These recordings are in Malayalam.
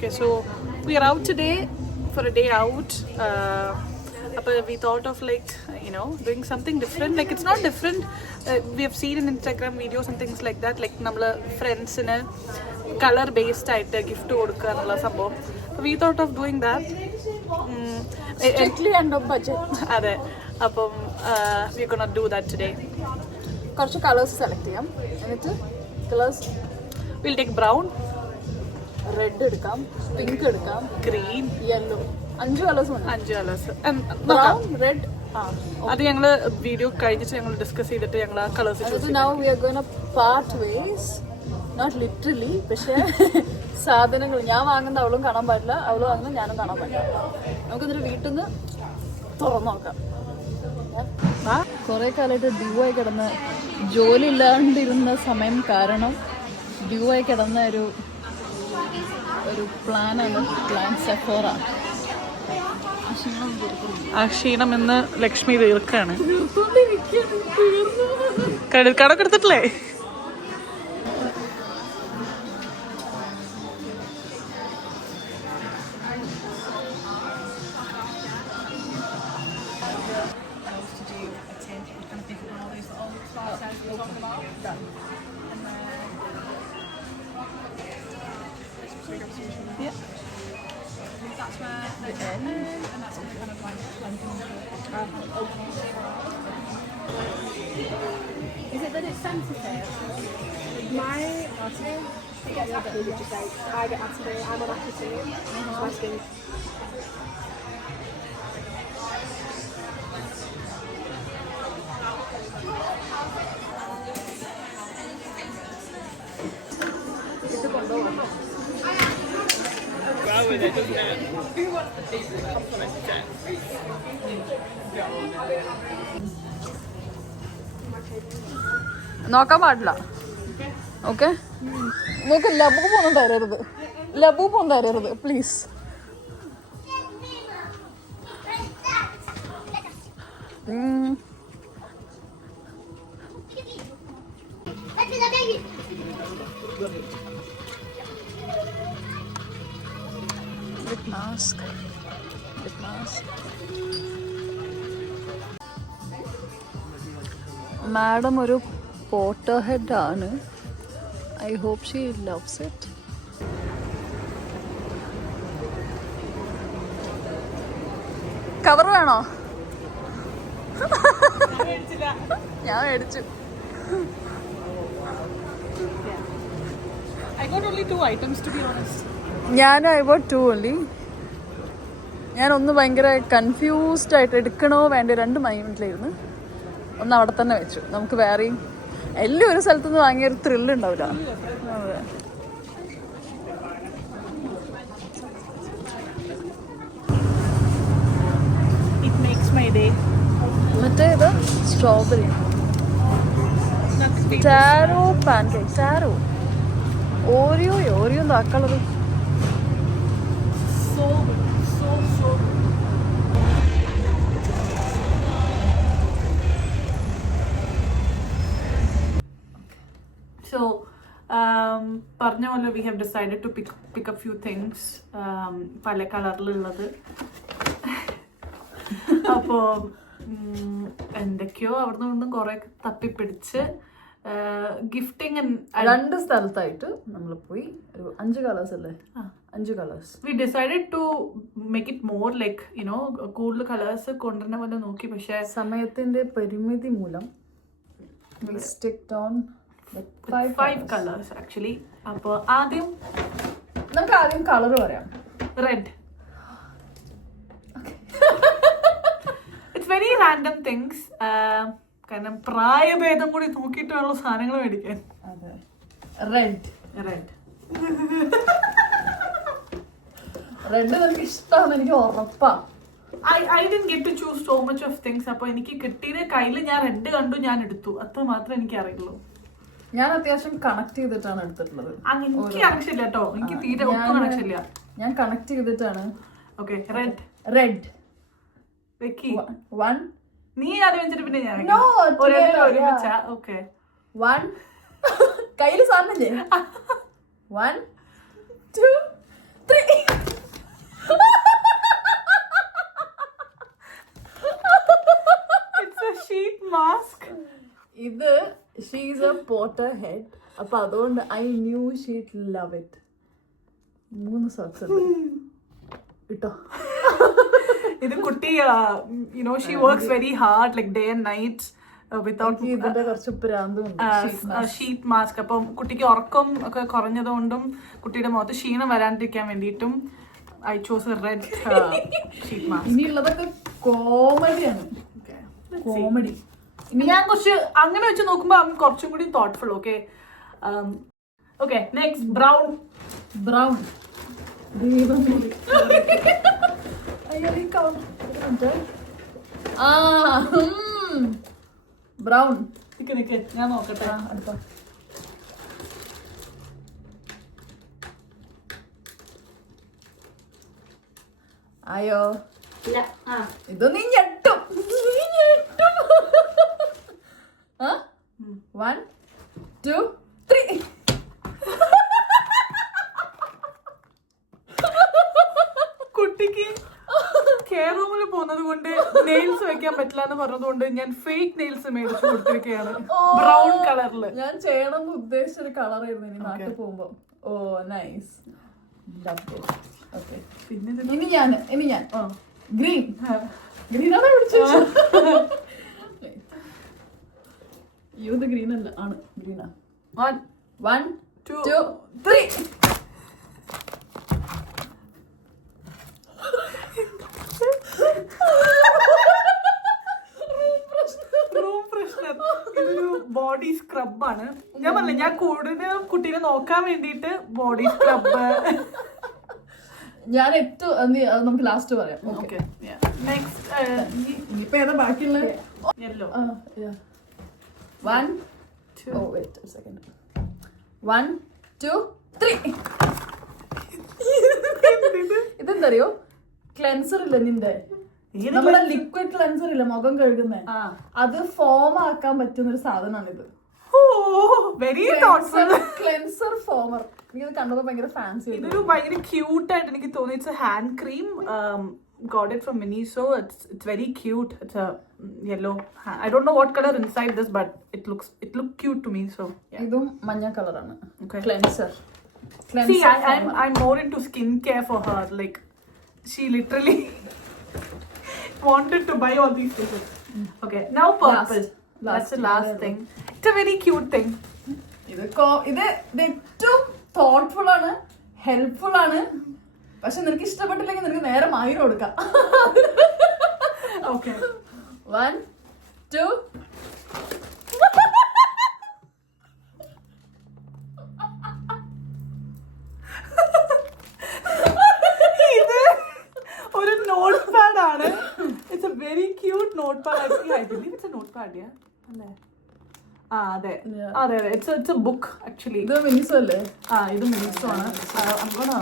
Okay, so we are out today for a day out. But we thought of doing something different. Like it's not different. We have seen in Instagram videos and things like that. Like nammal friends in a color based item gift കൊടുക്കുക എന്നുള്ള സംഭവം. We thought of doing that. Strictly under budget. അതെ. അപ്പം we're gonna do that today. കുറച്ച് കളേഴ്സ് സെലക്ട് ചെയ്യാം. എന്നിട്ട് colours we'll take brown, red എടുക്കാം, പിങ്ക് എടുക്കാം, green, യെല്ലോ. 5 കളേഴ്സ് ഉണ്ട്. 5 കളേഴ്സ്. Brown, red. അത് ഞങ്ങള് വീഡിയോ കഴിഞ്ഞിട്ട് ഞങ്ങൾ ഡിസ്കസ് ചെയ്തിട്ട് ഞങ്ങൾ ആ കളേഴ്സ് ചൂസ് ചെയ്യും. Now we are going to part ways. Not literally, പക്ഷേ സാധനങ്ങൾ ഞാൻ വാങ്ങുന്ന അവളും കാണാൻ പാടില്ല, അവളും വാങ്ങുന്ന ഞാനും കാണാൻ പാടില്ല. നമുക്കിതൊരു വീട്ടിൽ നിന്ന് തുറന്നു നോക്കാം. കുറേ കാലമായിട്ട് ഡ്യൂവായി കിടന്ന് ജോലി ഇല്ലാണ്ടിരുന്ന സമയം കാരണം ഡ്യൂവായി കിടന്ന ഒരു പ്ലാനാണ് പ്ലാൻ സെഫോറ. ആ ക്ഷീണം എന്ന് ലക്ഷ്മി തീർക്കാണ്. കടക്ക് എടുത്തിട്ടില്ലേ? Is it that it's sensitive? My acne, I get acne, did you say? I get acne, I'm on acne too, so my skin. നോക്കാൻ പാടില്ല. ഓക്കെ, നോക്ക്. ലബു പോന്നും തരരുത് പ്ലീസ്. മാഡം ഒരു പോട്ടർ ഹെഡ് ആണ്. I hope she loves it. Cover വേണോ? ഞാൻ മേടിച്ചു. ഞാൻ ഐ ഗോട്ട് 2 only. ഞാനൊന്ന് ഭയങ്കര കൺഫ്യൂസ്ഡ് ആയിട്ട് എടുക്കണോ വേണ്ട 2 മൈൻഡിലായിരുന്നു. ഒന്ന് അവിടെ തന്നെ വെച്ചു. നമുക്ക് വേറെയും എല്ലാം ഒരു സ്ഥലത്തുനിന്ന് വാങ്ങിയൊരു ത്രില്ല് ഉണ്ടാവില്ല. അതെ. മറ്റേത് strawberry tarot pancake. Tarot Oreo എന്താ കളറ്? So പറഞ്ഞ പോലെ we have decided to pick up few things പല കളറിലുള്ളത്. അപ്പോൾ എന്തൊക്കെയോ അവിടെ നിന്നും കുറെ തപ്പിപ്പിടിച്ച് ഗിഫ്റ്റിംഗ് 2 സ്ഥലത്തായിട്ട് നമ്മൾ പോയി. ഒരു 5 കളേഴ്സ് അല്ലേ? 5 colours. We decided to make it more like കൂടുതൽ കളേഴ്സ് കൊണ്ടുവരുന്ന പോലെ നോക്കി. പക്ഷെ സമയത്തിന്റെ പരിമിതി മൂലം we sticked on the 5 colors actually. അപ്പോൾ നമുക്ക് ആദ്യം കളർ പറയാം. Red. It's very random things. കാരണം പ്രായഭേദം കൂടി നോക്കിയിട്ടുള്ള സാധനങ്ങൾ മേടിക്കാൻ. അതെ, റെഡ് നമുക്ക് ഇഷ്ടമാണ്, എനിക്ക് ഉറപ്പാ. I didn't get to choose so much of things. അപ്പോൾ എനിക്ക് കിട്ടിയത് കയ്യിൽ ഞാൻ റെഡ് കണ്ടു, ഞാൻ എടുത്തു. അത്ര മാത്രമേ എനിക്ക് അറിയുള്ളൂ. ഞാൻ അത്യാവശ്യം കണക്ട് ചെയ്തിട്ടാണ് എടുത്തിട്ടുള്ളത്. എനിക്ക് കണക്ഷൻ ഇല്ല കേട്ടോ, എനിക്ക് തീരെ ഒന്നും കണക്ഷൻ ഇല്ല. ഞാൻ കണക്ട് ചെയ്തിട്ടാണ്. ഓക്കെ, റെഡ് വെക്കി 1. നീ അത് വെച്ചിട്ട് പിന്നെ ഞാൻ ഒരുമിച്ചാ. ഓക്കെ, 1 കയ്യിൽ സാധനം 1 2 3 പോട്ടർ ഹെഡ്. അപ്പൊ അതുകൊണ്ട് I new sheet love it. 3 socks ഉണ്ട് കേട്ടോ. ഇത് കുട്ടി she works very hard like day and night without ഇതിന്റെ കുറച്ച് പ്രാന്തുണ്ട്. Sheet mask. അപ്പം കുട്ടിക്ക് ഉറക്കം ഒക്കെ കുറഞ്ഞതുകൊണ്ടും കുട്ടിയുടെ മുഖത്ത് ക്ഷീണം വരാണ്ടിരിക്കാൻ വേണ്ടിയിട്ടും I chose red sheet mask. ഇനിയുള്ളതൊക്കെ കോമഡിയാണ്. കോമഡി. ഞാൻ കുറച്ച് അങ്ങനെ വെച്ച് നോക്കുമ്പോ കുറച്ചും കൂടി thoughtful. Okay okay next brown. Brown brown. ഞാൻ നോക്കട്ടെ. അടുത്ത അയ്യോ ഇത് നീ ഞെട്ടും. 1 2 3. കുട്ടിക്ക് കെയർ റൂമിൽ പോകുന്നത് കൊണ്ട് നെയിൽസ് വെക്കാൻ പറ്റില്ല എന്ന് പറഞ്ഞതുകൊണ്ട് ഞാൻ ഫേക്ക് നെയിൽസ് മേടിച്ചു കൊടുത്തിരിക്കുകയാണ് ബ്രൗൺ കളറില്. ഞാൻ ചെയ്യണമെന്ന് ഉദ്ദേശിച്ചൊരു കളറായിരുന്നു ഇനി നാട്ടിൽ പോകുമ്പോ. ഓ നൈസ്. പിന്നെ ഇനി ഞാൻ ഗ്രീൻ. ഗ്രീനാണ് പിടിച്ചത്. ഇത് ഗ്രീൻ അല്ല, ആണ് ഗ്രീനാ. 1 2 3. ഇതൊരു ബോഡി സ്ക്രബാണ്. ഞാൻ പറഞ്ഞില്ല, ഞാൻ കൂടുതൽ കുട്ടീനെ നോക്കാൻ വേണ്ടിട്ട് ബോഡി സ്ക്രബ്. ഞാൻ ഏറ്റവും നമുക്ക് ലാസ്റ്റ് പറയാം. ഇനിയിപ്പോ ഏതാ ബാക്കിയുള്ള? യെല്ലോ. 1 2 wait a second. 1 2 3. ഇതെന്തറിയോ, ക്ലെൻസർ ഇല്ല നിന്റെ, നമ്മുടെ ലിക്വിഡ് ക്ലെൻസർ ഇല്ല മുഖം കഴുകുന്ന, അത് ഫോം ആക്കാൻ പറ്റുന്ന ഒരു സാധനമാണിത്. Cleanser former. എനിക്കത് കണ്ടപ്പോ ഭയങ്കര ഫാൻസി. ഇതൊരു ഭയങ്കര ക്യൂട്ട് ആയിട്ട് എനിക്ക് തോന്നി. It's A hand cream. Got it from Miniso. It's very cute. It's a yellow. I don't know what color inside this, but it looked cute to me. So yeah. Idum manya color aanu. Okay. Cleanser. See, I'm more into skincare for her. Like she literally wanted to buy all these things. Okay, now purple. That's the last thing. It's a very cute thing. ഇത് ഏറ്റവും thoughtful ആണ്, helpful ആണ്. പക്ഷെ നിനക്ക് ഇഷ്ടപ്പെട്ടില്ലെങ്കിൽ നിനക്ക് നേരെ മായിരം കൊടുക്കാം. Okay. 1 2. ഇത് ഒരു നോട്ട് പാഡ് ആണ്. It's A very cute note pad. I believe it's a note pad, yeah. അല്ലേ? അതെ അതെ അതെ. It's a book actually. ഇത് മിനിസോ അല്ലേ? ഇത് മിനിസോ ആണ്. I'm gonna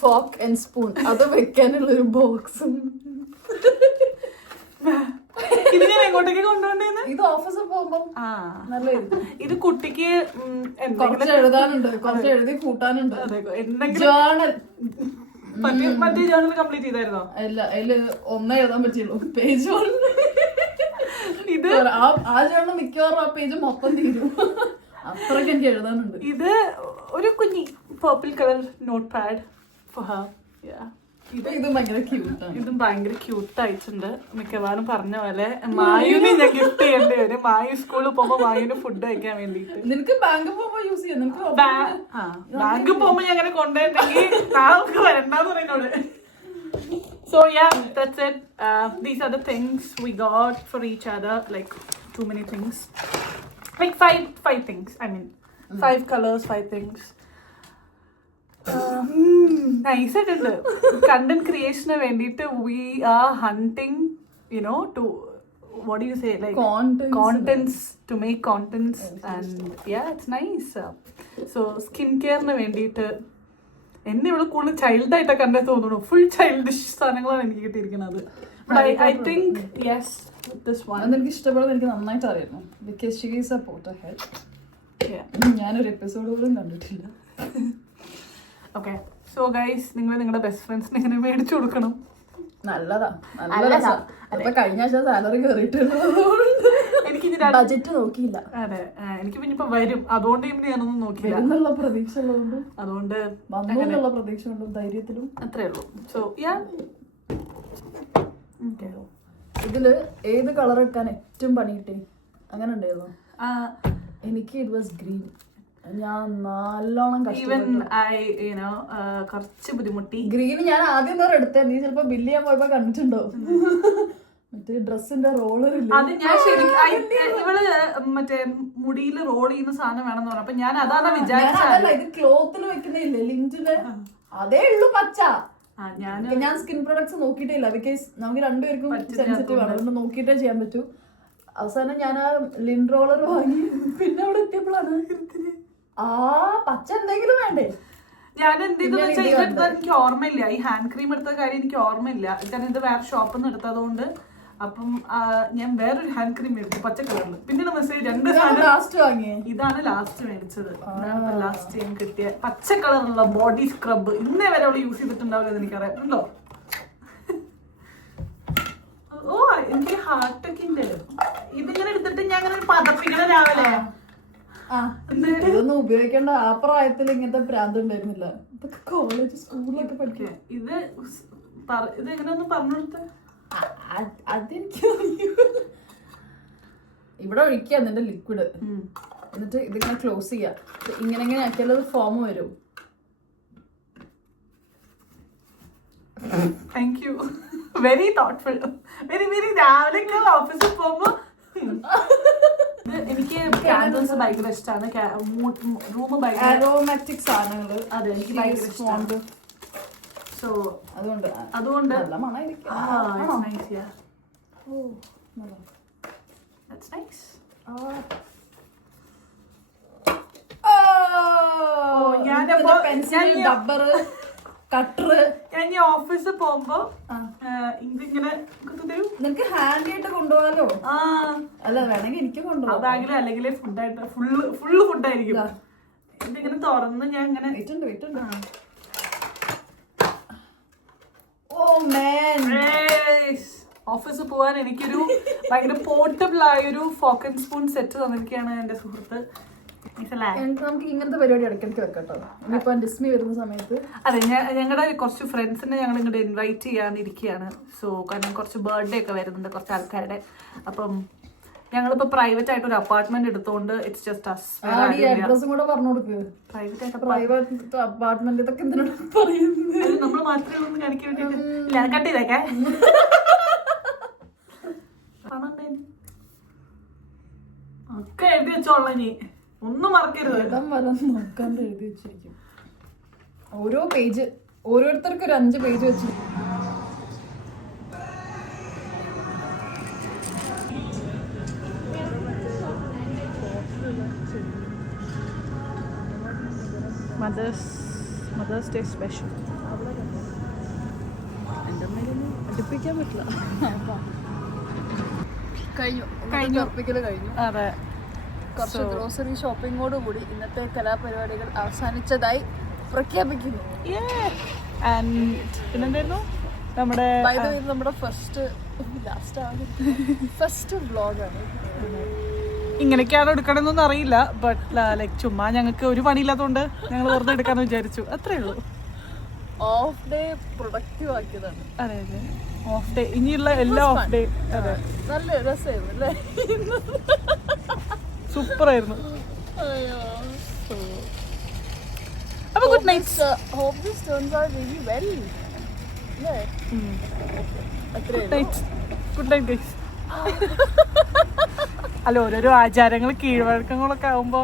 folk and spoon അത് വെക്കാനുള്ള ഒരു ബോക്സ്. ഇത് ഞാൻ എങ്ങോട്ടേക്ക് കൊണ്ടുപോകേണ്ടത്? ഇത് ഓഫീസിൽ പോകുമ്പോ നല്ല ഇത് കുട്ടിക്ക് കുറച്ച് എഴുതാനുണ്ട്, കുറച്ച് എഴുതി കൂട്ടാനുണ്ട്. ജേർണൽ മറ്റേ ജേർണൽ കംപ്ലീറ്റ് ചെയ്തായിരുന്നോ? അല്ല, അതില് ഒന്നേ എഴുതാൻ പറ്റുള്ളൂ, പേജ്. ഇത് ആ ജേർണൽ മിക്കവാറും ആ പേജ് മൊത്തം തീരും, അത്രയ്ക്ക് എനിക്ക് എഴുതാനുണ്ട്. ഇത് ഒരു കുഞ്ഞി purple colour note pad for her. ഇത് ഭയങ്കര ക്യൂട്ടാണ്. ഇതും ഭയങ്കര ക്യൂട്ട് ആയിട്ടുണ്ട്. മിക്കവാറും പറഞ്ഞ പോലെ മായുവിന് ഞാൻ ഗിഫ്റ്റ് ചെയ്യേണ്ടി വരും. മായു സ്കൂളിൽ പോകുമ്പോ മായുവിന് ഫുഡ് കഴിക്കാൻ വേണ്ടിട്ട്. നിനക്ക് ബാങ്കിൽ പോകുമ്പോ യൂസ് ചെയ്യാം. ബാങ്കിൽ പോകുമ്പോ ഞാൻ അങ്ങനെ കൊണ്ടുപോയിട്ടുണ്ടെങ്കിൽ നാളെ വരണ്ടെന്ന് പറയുന്നോട്. So yeah, that's it. These are the things we got for each other. Like too many things. Like five things. I mean, 5 colors, 5 things. Nice ആയിട്ടുണ്ട്. Content creation വേണ്ടിട്ട് we are hunting, to what do you say, like contents to make contents. Yes. And yeah, it's nice. So skincare വേണ്ടിട്ട് എന്നെ ഇവിടെ കൂടുതൽ ചൈൽഡ് ആയിട്ടാ കണ്ടേ തോന്നുന്നു. ഫുൾ ചൈൽഡിഷ് സാധനങ്ങളാണ് എനിക്ക് കിട്ടിയിരിക്കുന്നത്. I think yes, this one. എനിക്ക് ഇഷ്ടപ്പെടുന്നത് എനിക്ക് നന്നായിട്ട് അറിയായിരുന്നു. Because she is a Potterhead. ഞാനൊരു എപ്പിസോഡ് പോലും കണ്ടിട്ടില്ല. ഓക്കെ, സോ ഗൈസ്, നിങ്ങൾ നിങ്ങളുടെ ബെസ്റ്റ് ഫ്രണ്ട്സിന് ഇങ്ങനെ മേടിച്ചു കൊടുക്കണം. നല്ലതാ, നല്ല രസാ. അപ്പൊ കഴിഞ്ഞ ആഴ്ച സാലറി കയറിയിട്ടുള്ളത് എനിക്ക് ഇനി ബജറ്റ് നോക്കിയില്ല. അതെ, എനിക്ക് പിന്നെ ഇപ്പൊ വരും, അതുകൊണ്ട് ഇന്ന് ഞാനൊന്നും നോക്കില്ല. എന്നുള്ള പ്രതീക്ഷ ഉള്ളതുകൊണ്ട്, അതുകൊണ്ട് വന്നുള്ള പ്രതീക്ഷ കൊണ്ടും ധൈര്യത്തിലും അത്രേ ഉള്ളൂ. സോ ഇതില് ഏത് കളർ എടുക്കാൻ ഏറ്റവും പണി കിട്ടി? അങ്ങനെ ഉണ്ടായിരുന്നു. എനിക്ക് ഇറ്റ് വാസ് ഗ്രീൻ. ഞാൻ നല്ലോണം കുറച്ച് ബുദ്ധിമുട്ടി. ഗ്രീൻ ഞാൻ ആദ്യം നേരം എടുത്തേ. നീ ചിലപ്പോ ബില്ല് ചെയ്യാൻ പോയപ്പോ കണ്ടിട്ടുണ്ടോ? മറ്റേ ഡ്രസ്സിന്റെ റോളർ അത് ഞാൻ ശരിക്കും ഇവള് മറ്റേ മുടിയിൽ റോൾ ചെയ്യുന്ന സാധനം വേണമെന്ന് പറഞ്ഞു. അപ്പൊ ഞാൻ അതാണ് വിചാരിച്ചത്. ഇത് ക്ലോത്തിൽ വെക്കുന്നില്ലേ ലിഞ്ചില്, അതേ ഉള്ളു പച്ച. ഞാൻ സ്കിൻ പ്രൊഡക്ട്സ് നോക്കിയിട്ടില്ല, ബിക്കോസ് നമുക്ക് രണ്ടുപേർക്കും സെൻസിറ്റീവ് ആണ്, അതുകൊണ്ട് നോക്കിയിട്ടേ ചെയ്യാൻ പറ്റൂ. അവസാനം ഞാൻ ആ ലിൻ റോളർ വാങ്ങി. പിന്നെ അവിടെ എത്തിയപ്പോഴാണ് പച്ച എന്തെങ്കിലും വേണ്ടേ. ഞാൻ എന്തെന്ന് വെച്ചാൽ ഇതെടുത്താൽ എനിക്ക് ഓർമ്മയില്ല, ഈ ഹാൻഡ് ക്രീം എടുത്ത കാര്യം എനിക്ക് ഓർമ്മയില്ല. കാരണം ഇത് വേറെ ഷോപ്പിൽ നിന്ന് എടുത്തതുകൊണ്ട്. അപ്പം ഞാൻ വേറൊരു ഹാൻഡ് ക്രീം എടുത്തു പച്ച കളറിൽ. പിന്നീട് മെസ്സേജ് രണ്ട് ഇതാണ് ലാസ്റ്റ് മേടിച്ചത്. ലാസ്റ്റ് ഞാൻ കിട്ടിയ പച്ച കളറുള്ള ബോഡി സ്ക്രബ് ഇന്നേ വരെ അവള് യൂസ് ചെയ്തിട്ടുണ്ടാവില്ല എനിക്കറിയാം. ഉണ്ടോ? ഓ, എനിക്ക് ഹാർട്ടൊക്കെ ഉണ്ട്. ഇതിങ്ങനെ എടുത്തിട്ട് ഞാൻ അങ്ങനെ പതപ്പിക്കണം രാവിലെ. ഇതൊന്നും ഉപയോഗിക്കേണ്ട ആ പ്രായത്തിൽ ഇങ്ങനത്തെ പ്രാന്ത് ഉണ്ടായിരുന്നില്ല. ഇതൊക്കെ കോളേജ് സ്കൂളിലൊക്കെ പഠിക്കുക. ഇത് എങ്ങനെയൊന്നും പറഞ്ഞു കൊടുത്ത അതെനിക്ക് ഇവിടെ ഒഴിക്കുക നിന്റെ ലിക്വിഡ്, എന്നിട്ട് ഇതിങ്ങനെ ക്ലോസ് ചെയ്യാ. ഇങ്ങനെ ആക്കിയാൽ ഫോം വരും. Thank you, very thoughtful. Very രാവിലെ ഓഫീസിൽ പോകുമ്പോ എനിക്ക് ക്യാൻഡിൽസ് ഭയങ്കര ഇഷ്ടമാണ്. റൂം ഭയങ്കര അരോമാറ്റിക് സാധനങ്ങള്. അതെ, എനിക്ക് ഭയങ്കര ഇഷ്ടമാണ്. സോ അതുകൊണ്ട് നല്ല മണമായിരിക്കും. ഞാൻ ഓഫീസിൽ പോകുമ്പോ ഇതിങ്ങനെ നിനക്ക് ഹാൻഡ് ആയിട്ട് കൊണ്ടുപോകാലോ. അല്ല വേണമെങ്കിൽ എനിക്ക് കൊണ്ടുപോകാം ബാഗില്, അല്ലെങ്കിൽ ഫുഡായിട്ട് ഫുള്ള് ഫുഡായിരിക്കും. ഇതിങ്ങനെ തുറന്ന് ഞാൻ ഇങ്ങനെ ഓഫീസിൽ പോവാൻ എനിക്കൊരു ഭയങ്കര പോർട്ടബിൾ ആയൊരു ഫോക്ക് ആൻഡ് സ്പൂൺ സെറ്റ് തന്നിരിക്കുകയാണ് എന്റെ സുഹൃത്ത്. നമുക്ക് ഇങ്ങനത്തെ പരിപാടി ഇടയ്ക്കിടയ്ക്ക് വെക്കട്ടോ. ഇനിയിപ്പോ ഡിസ്മി വരുന്ന സമയത്ത്. അതെ, ഞങ്ങളുടെ കുറച്ച് ഫ്രണ്ട്സിനെ ഞങ്ങൾ ഇങ്ങോട്ട് ഇൻവൈറ്റ് ചെയ്യാനിരിക്കുകയാണ്. സോ കാരണം കുറച്ച് ബർത്ത്ഡേ ഒക്കെ വരുന്നുണ്ട് കുറച്ച് ആൾക്കാരുടെ. അപ്പം ഞങ്ങളിപ്പോ പ്രൈവറ്റ് ആയിട്ട് ഒരു അപ്പാർട്ട്മെന്റ് എടുത്തോണ്ട് ഇറ്റ്സ് ജസ്റ്റ് അസ്. അഡ്രസ്സും കൂടെ പറഞ്ഞു കൊടുക്ക്. പ്രൈവറ്റ് അപ്പാർട്ട്മെന്റ് ഇതൊക്കെ എന്തിനാണ് പറയുന്നത്? നമ്മൾ മാത്രമേ ഒന്ന് കാണിക്കാൻ വേണ്ടിട്ട്. ഇല്ല, കട്ട് ചെയ്തേക്കെ. ഒക്കെ എഴുതി വെച്ചോളാം, നീ ഒന്നും മറക്കരുത്. ഇടം വലം നോക്കാണ്ട് എഴുതി വെച്ചിരിക്കും. ഓരോ പേജ് ഓരോരുത്തർക്കും ഒരു 5 പേജ് വെച്ചിരിക്കും. Mother's day special. എൻ്റെ അമ്മയിലൊന്നും അടുപ്പിക്കാൻ പറ്റില്ല. കഴിഞ്ഞു. അതെ, കുറച്ച് ഗ്രോസറി ഷോപ്പിങ്ങോട് കൂടി ഇന്നത്തെ കലാപരിപാടികൾ അവസാനിച്ചതായി പ്രഖ്യാപിക്കുന്നു. പിന്നെന്തായിരുന്നു നമ്മുടെ ഫസ്റ്റ് വ്ലോഗാണ്. ഇങ്ങനെയൊക്കെയാണ് എടുക്കണമെന്നൊന്നും അറിയില്ല. ബട്ട് ലൈക്ക് ചുമ്മാ ഞങ്ങൾക്ക് ഒരു പണിയില്ലാത്തതുകൊണ്ട് ഞങ്ങൾ വെറുതെ എടുക്കാന്ന് വിചാരിച്ചു, അത്രേ ഉള്ളൂ. ഓഫ് ഡേ പ്രൊഡക്റ്റീവ് ആക്കിയതാണ്. അതെ അതെ, ഓഫ് ഡേ ഇനിയുള്ള എല്ലാ ഓഫ് ഡേ. അതെ, നല്ല രസമായിരുന്നു അല്ലേ? സൂപ്പർ ആയിരുന്നു. അപ്പൊ good night. Hope this turns out really well. Good night guys. അല്ല, ഓരോരോ ആചാരങ്ങൾ കീഴ്വഴക്കങ്ങളൊക്കെ ആവുമ്പോ